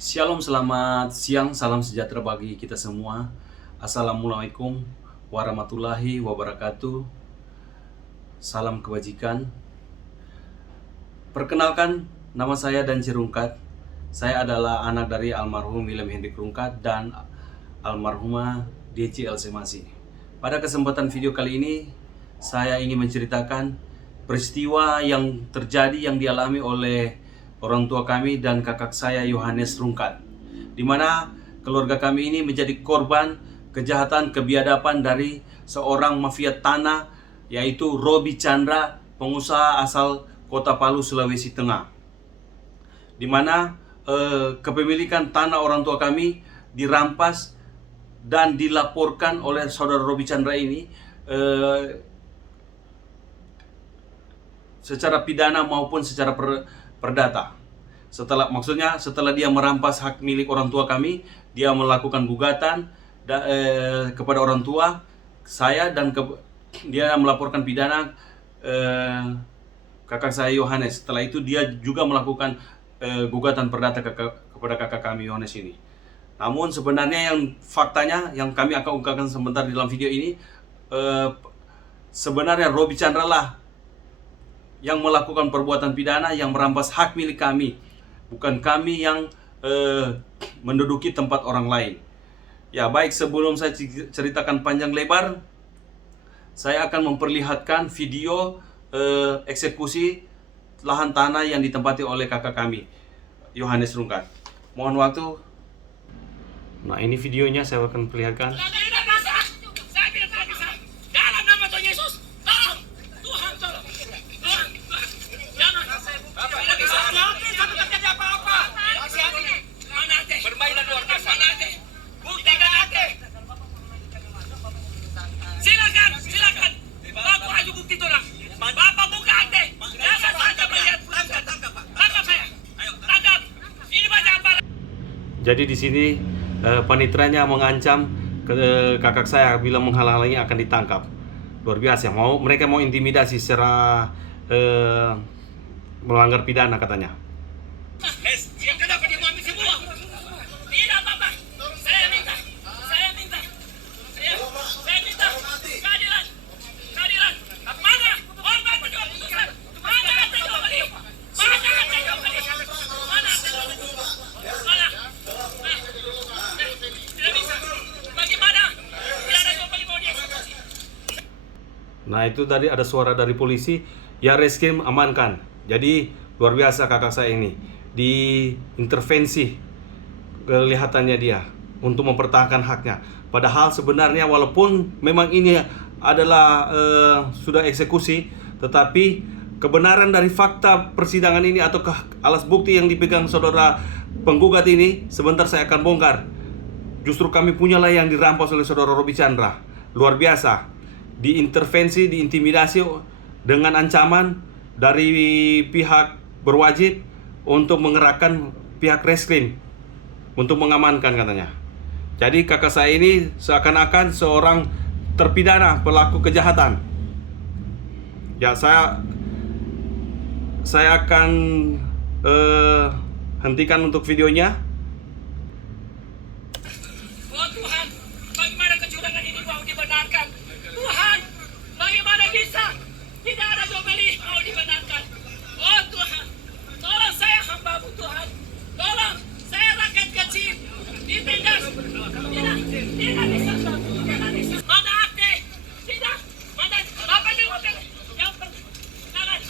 Shalom, selamat siang, salam sejahtera bagi kita semua. Assalamualaikum warahmatullahi wabarakatuh. Salam kebajikan. Perkenalkan, nama saya Danci Rungkat. Saya adalah anak dari almarhum William Hendrik Rungkat dan almarhumah Deci Elsemasi. Pada kesempatan video kali ini, saya ingin menceritakan peristiwa yang terjadi yang dialami oleh orang tua kami dan kakak saya Yohanes Rungkat, di mana keluarga kami ini menjadi korban kejahatan kebiadaban dari seorang mafia tanah, yaitu Robi Chandra, pengusaha asal Kota Palu, Sulawesi Tengah, di mana kepemilikan tanah orang tua kami dirampas dan dilaporkan oleh saudara Robi Chandra ini secara pidana maupun secara perdata. Setelah dia merampas hak milik orang tua kami, dia melakukan gugatan kepada orang tua saya dan dia melaporkan pidana kakak saya Yohanes. Setelah itu dia juga melakukan gugatan perdata kepada kakak kami Yohanes ini. Namun sebenarnya yang faktanya yang kami akan ungkapkan sebentar di dalam video ini, sebenarnya Robi Chandra lah yang melakukan perbuatan pidana yang merampas hak milik kami, bukan kami yang menduduki tempat orang lain. Ya baik, sebelum saya ceritakan panjang lebar, saya akan memperlihatkan video eksekusi lahan tanah yang ditempati oleh kakak kami Yohanes Rungkat. Mohon waktu. Nah, ini videonya saya akan perlihatkan. Dalam nama Tuhan Yesus, tolong Tuhan, tolong Tuhan, jangan tidak bisa terjadi apa-apa. Mana Ate? Permainan luar biasa. Mana Ate? Buktikan Ate. Silakan. Bapak aju bukti itu orang. Bapak buka Ate. Jangan saja melihat. Tangkap saya. Tangkap. Ini baca apa? Jadi di sini panitranya mengancam kakak saya bila menghalang-halangi akan ditangkap. Luar biasa, mereka mau intimidasi secara melanggar pidana katanya. Yang kenapa dia mau ambil semua? Tidak apa-apa. Saya minta keadilan. Mana? Hormat juga putusan. Mana Ate Jomeli? Mana? Tidak bisa. Bagaimana? Tidak ada Jomeli mau dieksekusi. Nah, itu tadi ada suara dari polisi, ya reskrim amankan. Jadi luar biasa kakak saya ini diintervensi kelihatannya dia untuk mempertahankan haknya. Padahal sebenarnya walaupun memang ini adalah sudah eksekusi, tetapi kebenaran dari fakta persidangan ini atau alas bukti yang dipegang saudara penggugat ini sebentar saya akan bongkar. Justru kami punyalah yang dirampas oleh saudara Robi Chandra. Luar biasa, diintervensi, diintimidasi dengan ancaman dari pihak berwajib untuk mengerahkan pihak reskrim untuk mengamankan katanya. Jadi kakak saya ini seakan-akan seorang terpidana pelaku kejahatan. Ya, saya akan hentikan untuk videonya. Oh Tuhan, bagaimana kecurangan ini mau dibenarkan? Tuhan, bagaimana bisa tidak ada Jomeli mau dibenarkan? Oh Tuhan, tolong saya hamba-Mu Tuhan. Tolong, saya rakyat kecil. Ditindas. Tidak bisa. Mana Ate? Tidak. Mana? Bapak di hotel. Yang jangan.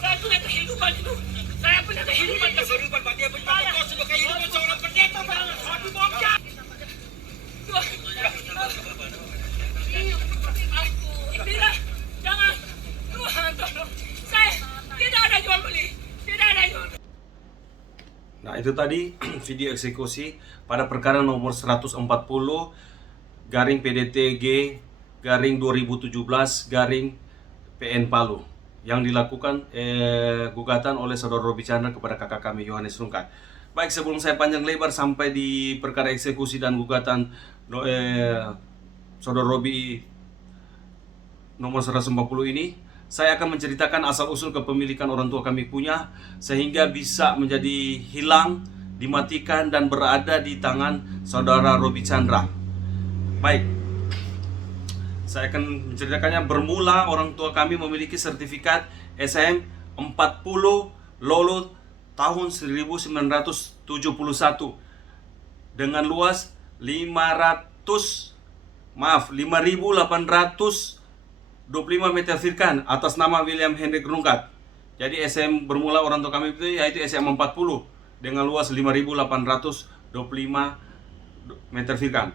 Saya punya kehidupan itu. Saya punya kehidupan. Pak. Dia punya kehidupan seorang pendeta. Aduh, bongkar. Tidak, jangan. Tuhan, tolong. Saya tidak ada jual beli. Nah, itu tadi video eksekusi pada perkara nomor 140 garing PDTG garing 2017 garing PN Palu yang dilakukan gugatan oleh saudara Robi Chandra kepada kakak kami Yohanes Rungkat. Baik, sebelum saya panjang lebar sampai di perkara eksekusi dan gugatan saudara Robi nomor 140 ini, saya akan menceritakan asal-usul kepemilikan orang tua kami punya sehingga bisa menjadi hilang dimatikan dan berada di tangan saudara Robi Chandra. Baik, saya akan menceritakannya. Bermula orang tua kami memiliki sertifikat SM 40 Lolo tahun 1971 dengan luas 5.825 meter virkan atas nama William Henry Krungkat. Jadi SM bermula orang tua kami itu yaitu SM 40 dengan luas 5.825 meter virkan.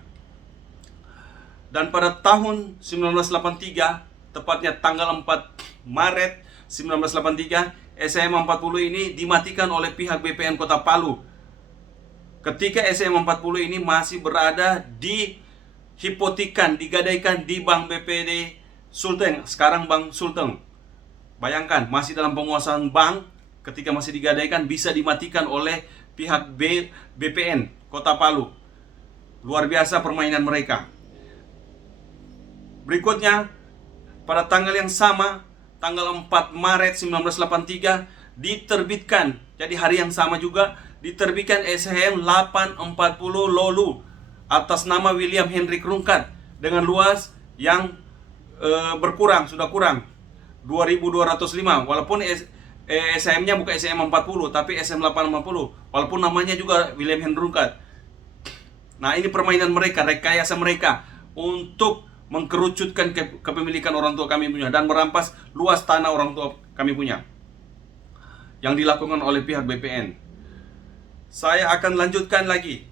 Dan pada tahun 1983, tepatnya tanggal 4 Maret 1983, SM 40 ini dimatikan oleh pihak BPN Kota Palu. Ketika SM 40 ini masih berada di hipotekan, digadaikan di Bank BPD Sulteng, sekarang Bank Sulteng. Bayangkan, masih dalam penguasaan bank, ketika masih digadaikan bisa dimatikan oleh pihak BPN Kota Palu. Luar biasa permainan mereka. Berikutnya, pada tanggal yang sama, tanggal 4 Maret 1983 diterbitkan, jadi hari yang sama juga diterbitkan SM 840 Lolu atas nama William Henry Krungkat dengan luas yang berkurang, sudah kurang 2.205, walaupun SM-nya bukan SM 40 tapi SM 840, walaupun namanya juga William Henry Krungkat. Nah, ini permainan mereka, rekayasa mereka untuk mengkerucutkan kepemilikan orang tua kami punya dan merampas luas tanah orang tua kami punya yang dilakukan oleh pihak BPN. Saya akan lanjutkan lagi.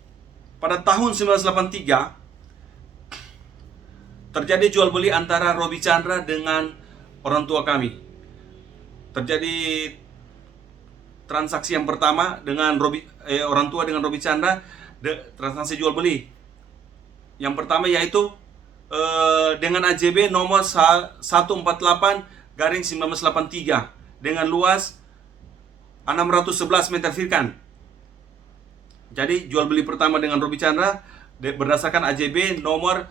Pada tahun 1983 terjadi jual beli antara Robi Chandra dengan orang tua kami. Terjadi transaksi yang pertama dengan orang tua dengan Robi Chandra, transaksi jual beli. Yang pertama yaitu dengan AJB nomor 148/1983 dengan luas 611 meter virkan. Jadi jual beli pertama dengan Robi Chandra berdasarkan AJB nomor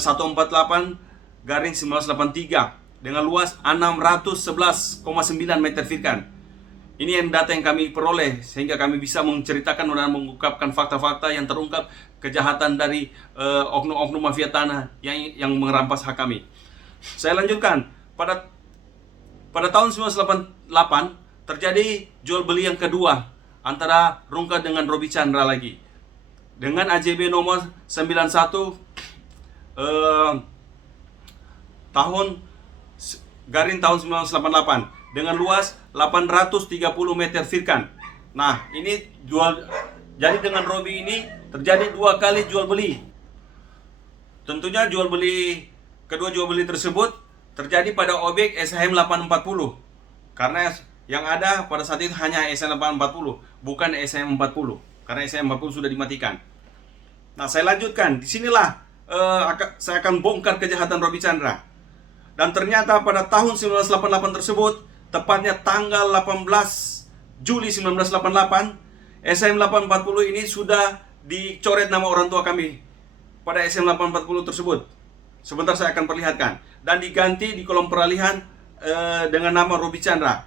148/1983 dengan luas 611,9 meter virkan. Ini yang data yang kami peroleh sehingga kami bisa menceritakan dan mengungkapkan fakta-fakta yang terungkap kejahatan dari oknum-oknum mafia tanah yang merampas hak kami. Saya lanjutkan. Pada tahun 1988 terjadi jual beli yang kedua antara Krungkat dengan Robi Chandra lagi dengan AJB nomor 91 tahun 1988 dengan luas 830 meter virkan. Nah, ini jadi dengan Robi ini terjadi dua kali jual beli. Tentunya kedua jual beli tersebut terjadi pada objek SM 840. Karena yang ada pada saat itu hanya SM 840, bukan SM 40. Karena SM 40 sudah dimatikan. Nah, saya lanjutkan. Disinilah saya akan bongkar kejahatan Robi Chandra. Dan ternyata pada tahun 1988 tersebut, tepatnya tanggal 18 Juli 1988, SM 840 ini sudah dicoret nama orang tua kami pada SM 840 tersebut. Sebentar saya akan perlihatkan. Dan diganti di kolom peralihan dengan nama Robi Chandra.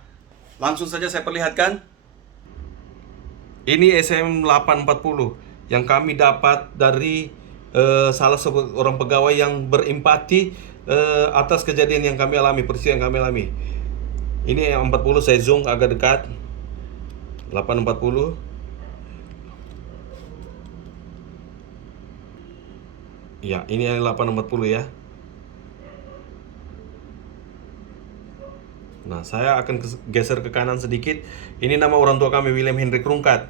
Langsung saja saya perlihatkan. Ini SM 840 yang kami dapat dari salah satu orang pegawai yang berempati atas kejadian yang kami alami, peristiwa yang kami alami. Ini yang 40, saya zoom agak dekat. 840. Ya, ini yang 840 ya. Nah, saya akan geser ke kanan sedikit. Ini nama orang tua kami, William Henry Krungkat.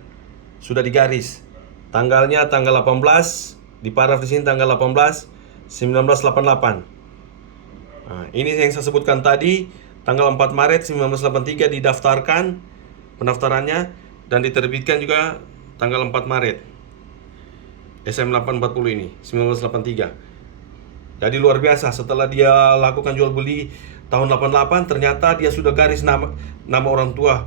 Sudah digaris. Tanggalnya tanggal 18, diparaf di sini tanggal 18 1988. Nah, ini yang saya sebutkan tadi, tanggal 4 Maret 1983 didaftarkan pendaftarannya dan diterbitkan juga tanggal 4 Maret. SM 840 ini 1983. Jadi luar biasa, setelah dia lakukan jual beli tahun 88, ternyata dia sudah garis nama orang tua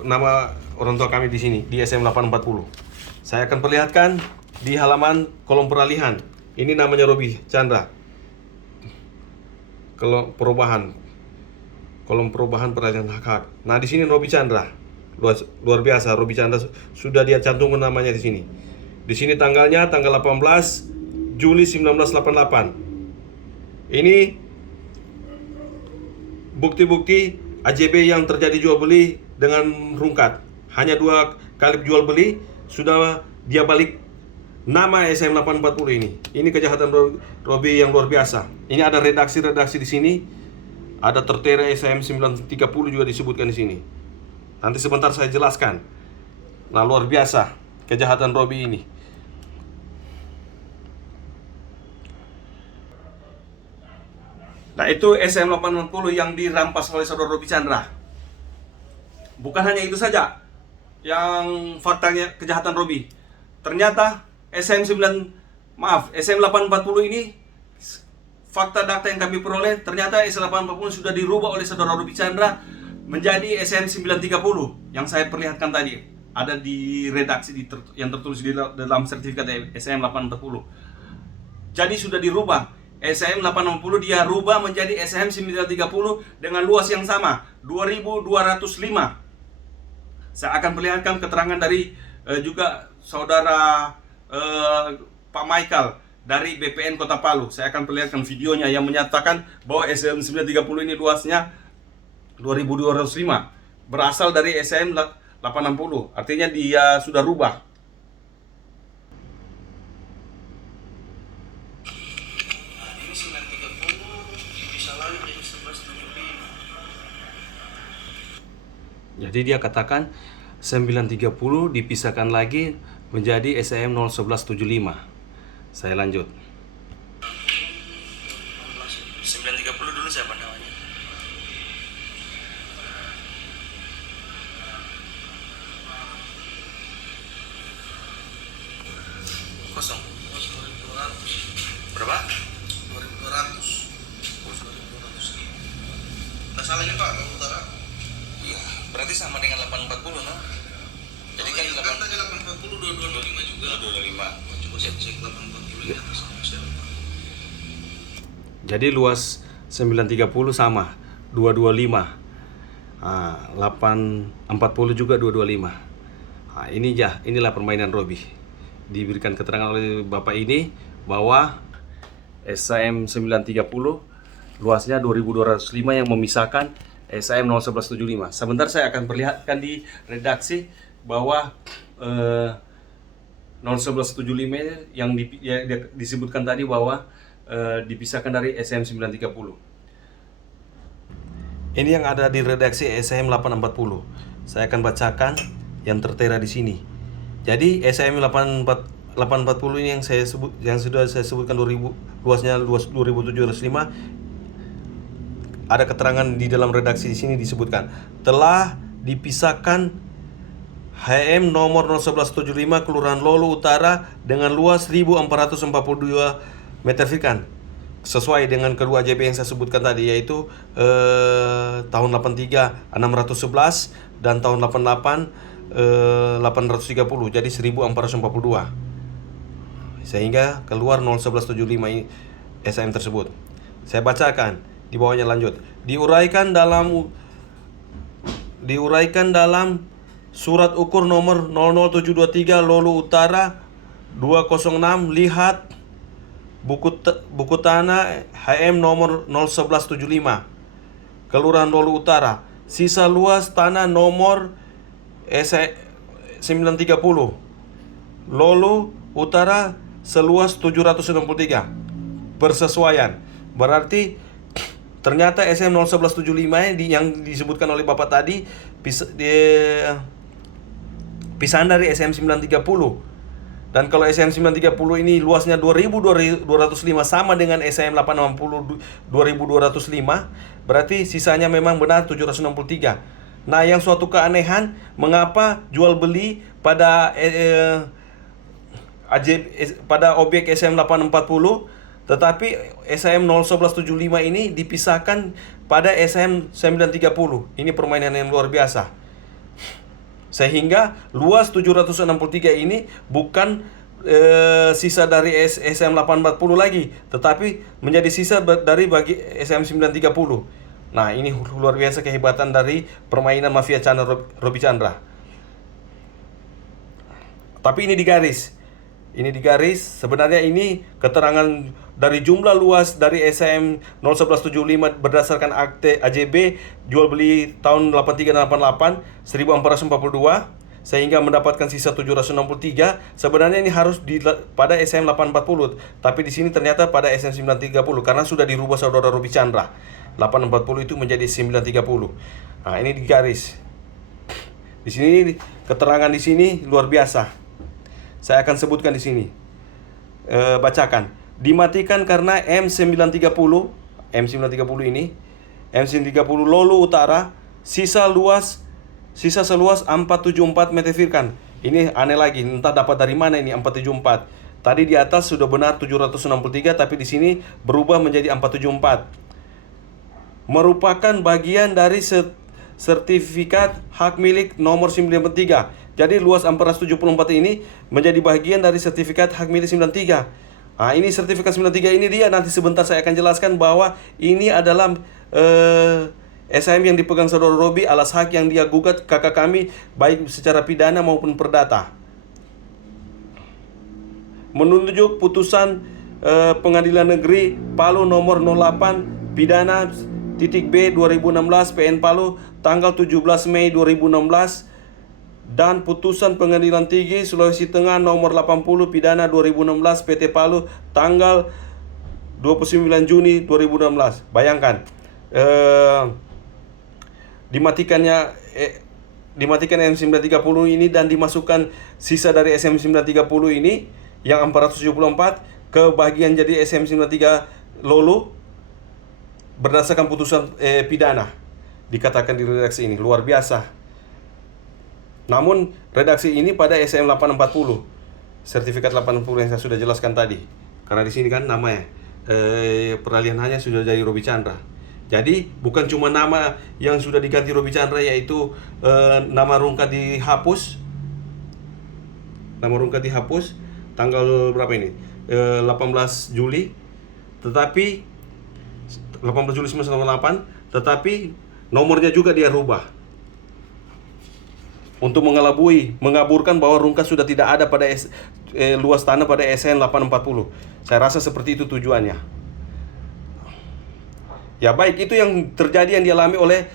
nama orang tua kami di sini di SM 840. Saya akan perlihatkan di halaman kolom peralihan. Ini namanya Robi Chandra. Kolom perubahan peralihan hak-hak. Nah, di sini Robi Chandra. Luar biasa, Robi Chandra sudah dia cantumkan namanya di sini. Di sini tanggalnya tanggal 18 Juli 1988. Ini bukti-bukti AJB yang terjadi jual beli dengan rungkat. Hanya 2 kali jual beli sudah dia balik nama SM 840 ini. Ini kejahatan Robi yang luar biasa. Ini ada redaksi-redaksi di sini. Ada tertera SM 930 juga disebutkan di sini. Nanti sebentar saya jelaskan. Nah, luar biasa kejahatan Robi ini. Nah, itu SM 840 yang dirampas oleh saudara Robi Chandra. Bukan hanya itu saja yang faktanya kejahatan Robi. Ternyata SM 840 ini, fakta data yang kami peroleh, ternyata SM 840 sudah dirubah oleh saudara Robi Chandra menjadi SM 930 yang saya perlihatkan tadi. Ada di redaksi yang tertulis di dalam sertifikat SM 840. Jadi sudah dirubah. SM 860 dia rubah menjadi SM 930 dengan luas yang sama, 2205. Saya akan perlihatkan keterangan dari juga saudara Pak Michael dari BPN Kota Palu. Saya akan perlihatkan videonya yang menyatakan bahwa SM 930 ini luasnya 2205, berasal dari SM 860. Artinya dia sudah rubah. Ini 930 bisa lalu jadi 1175. Jadi dia katakan 930 dipisahkan lagi menjadi SM 01175. Saya lanjut. 930 dulu siapa namanya? Kosong. 2200. Berapa? 2200. 2200. Nah, salahnya Pak, kalau utara? Iya, berarti sama dengan 840, no? Jadi kan 840 2225 juga. 225. Coba saya cek 840 ini atas komsel. Jadi luas 930 sama 225. 840 juga 225. Inilah permainan Robi. Diberikan keterangan oleh Bapak ini bahwa SM 930 luasnya 2205 yang memisahkan SM 01175. Sebentar saya akan perlihatkan di redaksi bahwa 01175 yang disebutkan tadi bahwa dipisahkan dari SM 930. Ini yang ada di redaksi SM 840. Saya akan bacakan yang tertera di sini. Jadi SM 840 ini yang sudah saya sebutkan luasnya 2705. Ada keterangan di dalam redaksi di sini disebutkan telah dipisahkan HM nomor 01175 Kelurahan Lolo Utara dengan luas 1442 meter persegi sesuai dengan kedua AJB yang saya sebutkan tadi, yaitu tahun 83 611 dan tahun 88 830, jadi 1442, sehingga keluar 01175 SM tersebut. Saya bacakan di bawahnya, lanjut. Diuraikan dalam surat ukur nomor 00723 Lolo Utara 206, lihat buku tanah HM nomor 01175 Kelurahan Lolo Utara, sisa luas tanah nomor 930 Lolo Utara seluas 763 bersesuaian. Berarti ternyata SM 01175 yang disebutkan oleh Bapak tadi pisahan dari SM 930. Dan kalau SM 930 ini luasnya 2205 sama dengan SM 860 2205, berarti sisanya memang benar 763. Nah, yang suatu keanehan, mengapa jual beli pada pada objek SM 840 tetapi SM 01175 ini dipisahkan pada SM 930. Ini permainan yang luar biasa. Sehingga luas 763 ini bukan sisa dari SM 840 lagi, tetapi menjadi sisa dari bagi SM 930. Nah, ini luar biasa kehebatan dari permainan mafia channel Robi Chandra. Tapi ini digaris. Ini digaris, sebenarnya ini keterangan dari jumlah luas dari SM 01175 berdasarkan akte AJB jual beli tahun 83 dan 88 1442 sehingga mendapatkan sisa 763. Sebenarnya ini harus pada SM 840, tapi di sini ternyata pada SM 930 karena sudah dirubah saudara Robi Chandra. 840 itu menjadi 930. Nah, ini digaris. Di sini keterangan di sini luar biasa. Saya akan sebutkan di sini. Bacakan. Dimatikan karena M930 ini M930 Lolo Utara sisa seluas 474 meter virkan. Ini aneh lagi, entah dapat dari mana ini 474. Tadi di atas sudah benar 763, tapi di sini berubah menjadi 474. Merupakan bagian dari sertifikat hak milik nomor 93. Jadi luas 474 ini menjadi bagian dari sertifikat hak milik 93. Nah, ini sertifikat 93 ini dia, nanti sebentar saya akan jelaskan bahwa ini adalah SHM yang dipegang saudara Robi alas hak yang dia gugat kakak kami baik secara pidana maupun perdata. Menunjuk putusan Pengadilan Negeri Palu nomor 08 pidana titik B 2016 PN Palu tanggal 17 Mei 2016 dan putusan Pengadilan Tinggi Sulawesi Tengah nomor 80 pidana 2016 PT Palu tanggal 29 Juni 2016. Bayangkan dimatikan M930 ini dan dimasukkan sisa dari SM930 ini yang 474 ke bagian jadi SM93 Lolo berdasarkan putusan pidana. Dikatakan di redaksi ini luar biasa. Namun redaksi ini pada SM 840, sertifikat 840 yang saya sudah jelaskan tadi. Karena di sini kan namanya peralihannya sudah dari Robi Chandra. Jadi bukan cuma nama yang sudah diganti Robi Chandra, yaitu nama rungkat dihapus. Nama rungkat dihapus tanggal berapa ini? 18 Juli. Tetapi 18 Juli 1998, tetapi nomornya juga dia rubah. Untuk mengaburkan bahwa rungkat sudah tidak ada pada luas tanah pada SN 840. Saya rasa seperti itu tujuannya. Ya baik, itu yang terjadi yang dialami oleh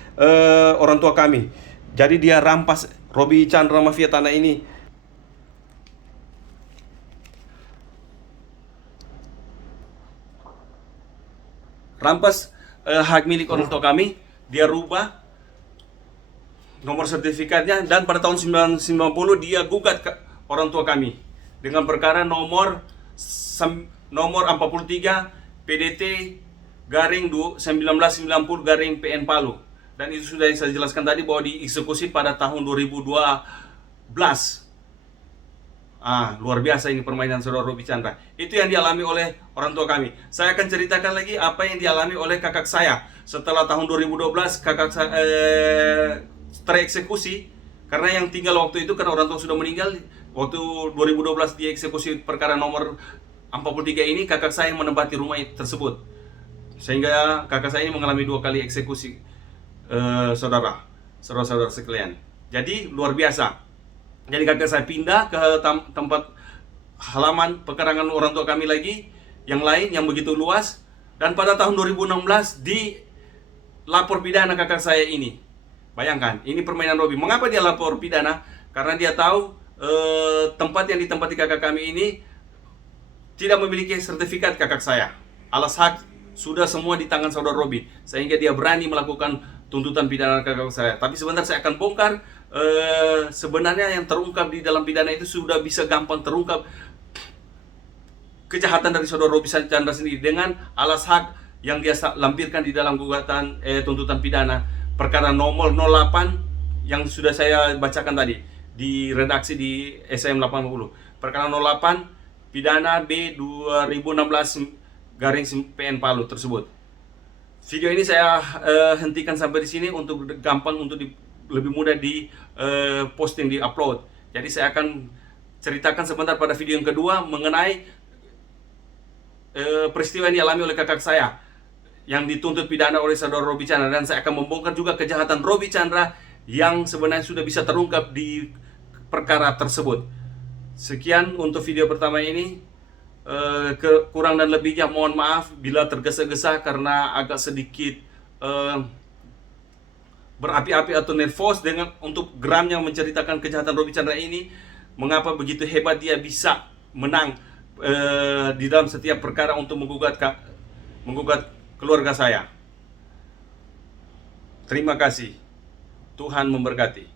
orang tua kami. Jadi dia rampas Robi Chandra mafia tanah ini. Rampas hak milik orang tua kami, dia rubah nomor sertifikatnya, dan pada tahun 1990 dia gugat ke orang tua kami dengan perkara nomor 43 PDT garing 1990 garing PN Palu, dan itu sudah saya jelaskan tadi bahwa dieksekusi pada tahun 2012. Luar biasa ini permainan saudara Robi Chandra. Itu yang dialami oleh orang tua kami. Saya akan ceritakan lagi apa yang dialami oleh kakak saya setelah tahun 2012. Kakak saya tereksekusi karena yang tinggal waktu itu, karena orang tua sudah meninggal waktu 2012 dia eksekusi perkara nomor 43 ini, kakak saya yang menempati rumah tersebut, sehingga kakak saya ini mengalami 2 kali eksekusi saudara-saudara sekalian. Jadi luar biasa. Jadi kakak saya pindah ke tempat halaman pekarangan orang tua kami lagi yang lain yang begitu luas, dan pada tahun 2016 dilapor pidana kakak saya ini. Bayangkan, ini permainan Robi. Mengapa dia lapor pidana? Karena dia tahu tempat yang ditempati kakak kami ini tidak memiliki sertifikat kakak saya. Alas hak sudah semua di tangan saudara Robi, sehingga dia berani melakukan tuntutan pidana kakak saya. Tapi sebentar saya akan bongkar sebenarnya yang terungkap di dalam pidana itu sudah bisa gampang terungkap kejahatan dari saudara Robi Chandra sendiri dengan alas hak yang dia lampirkan di dalam gugatan tuntutan pidana perkara nomor 08 yang sudah saya bacakan tadi di redaksi di SM 80. Perkara 08 pidana B 2016 garing PN Palu tersebut. Video ini saya hentikan sampai di sini untuk gampang, untuk lebih mudah di posting, di upload. Jadi saya akan ceritakan sebentar pada video yang kedua mengenai peristiwa yang dialami oleh kakak saya yang dituntut pidana oleh saudara Robby Chandra, dan saya akan membongkar juga kejahatan Robby Chandra yang sebenarnya sudah bisa terungkap di perkara tersebut. Sekian untuk video pertama ini. Kurang dan lebihnya mohon maaf bila tergesa-gesa karena agak sedikit berapi-api atau nervous dengan untuk Gram yang menceritakan kejahatan Robby Chandra ini. Mengapa begitu hebat dia bisa menang di dalam setiap perkara untuk menggugat keluarga saya. Terima kasih. Tuhan memberkati.